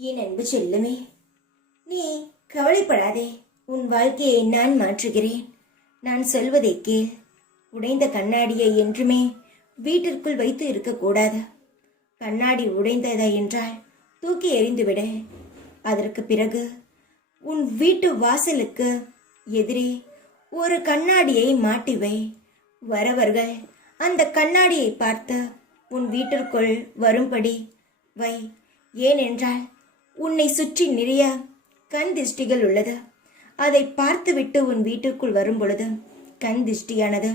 என் அன்பு செல்லுமே, நீ கவலைப்படாதே. உன் வாழ்க்கையை நான் மாற்றுகிறேன். நான் சொல்வதை கேள். உடைந்த கண்ணாடியை என்றுமே வீட்டிற்குள் வைத்து இருக்கக்கூடாது. கண்ணாடி உடைந்ததா என்றால் தூக்கி எறிந்துவிட. அதற்கு பிறகு உன் வீட்டு வாசலுக்கு எதிரே ஒரு கண்ணாடியை மாட்டிவை. வரவர்கள் அந்த கண்ணாடியை பார்த்து உன் வீட்டிற்குள் வரும்படி வை. ஏனென்றால் உன்னை சுற்றி நிறைய கண் திஷ்டிகள் உள்ளது. அதை பார்த்துவிட்டு உன் வீட்டிற்குள் வரும் பொழுது கண் திஷ்டியானது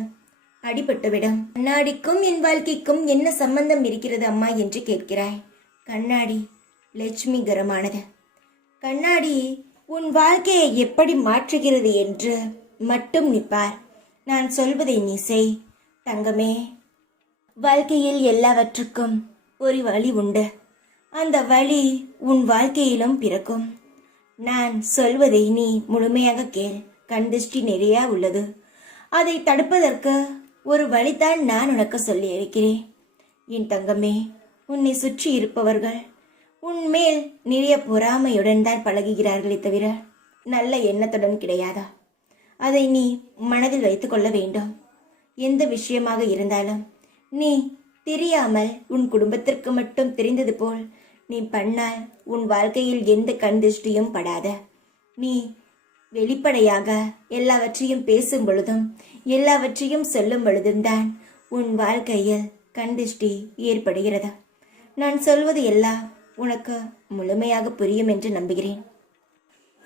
அடிபட்டுவிடும். கண்ணாடிக்கும் என் வாழ்க்கைக்கும் என்ன சம்பந்தம் இருக்கிறது அம்மா என்று கேட்கிறாய். கண்ணாடி லட்சுமிகரமானது. கண்ணாடி உன் வாழ்க்கையை எப்படி மாற்றுகிறது என்று மட்டும் நிப்பார். நான் சொல்வதை நீ செய் தங்கமே. வாழ்க்கையில் எல்லாவற்றுக்கும் ஒரு வழி உண்டு. அந்த வழி உன் வாழ்க்கையிலும் பிறக்கும். நான் சொல்வதை நீ முழுமையாக கேள். கண் திருஷ்டி நிறைய உள்ளது. அதை தடுப்பதற்கு ஒரு வழிதான் நான் உனக்கு சொல்லி இருக்கிறேன். என் தங்கமே, உன்னை சுற்றி இருப்பவர்கள் உன்மேல் நிறைய பொறாமையுடன் தான் பழகுகிறார்களே தவிர நல்ல எண்ணத்துடன் கிடையாதா? அதை நீ மனதில் வைத்துக் கொள்ள வேண்டும். எந்த விஷயமாக இருந்தாலும் நீ தெரியாமல் உன் குடும்பத்திற்கு மட்டும் தெரிந்தது போல் நீ பண்ணால் உன் வாழ்க்கையில் எந்த கண் திருஷ்டியும் படாத. நீ வெளிப்படையாக எல்லாவற்றையும் பேசும் பொழுதும் எல்லாவற்றையும் சொல்லும் பொழுதும் தான் உன் வாழ்க்கையில் கண் திருஷ்டி ஏற்படுகிறது. நான் சொல்வது எல்லாம் உனக்கு முழுமையாக புரியும் என்று நம்புகிறேன்.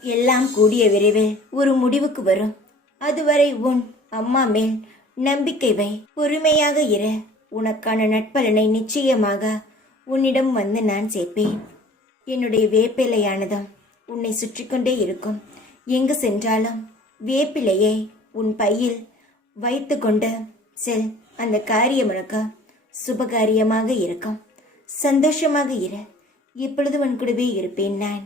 எல்லாம் கூடிய விரைவில் ஒரு முடிவுக்கு வரும். அதுவரை உன் அம்மா மேல் நம்பிக்கை வை. பொறுமையாக இரு. உனக்கான நட்பலனை நிச்சயமாக உன்னிடம் வந்து நான் சேர்ப்பேன். என்னுடைய வேப்பிலையானதும் உன்னை சுற்றி கொண்டே இருக்கும். எங்கு சென்றாலும் வேப்பிலையை உன் பையில் வைத்து கொண்டு செல். அந்த காரியம் உனக்கு சுபகாரியமாக இருக்கும். சந்தோஷமாக இரு. எப்பொழுது உன் கூடவே இருப்பேன் நான்.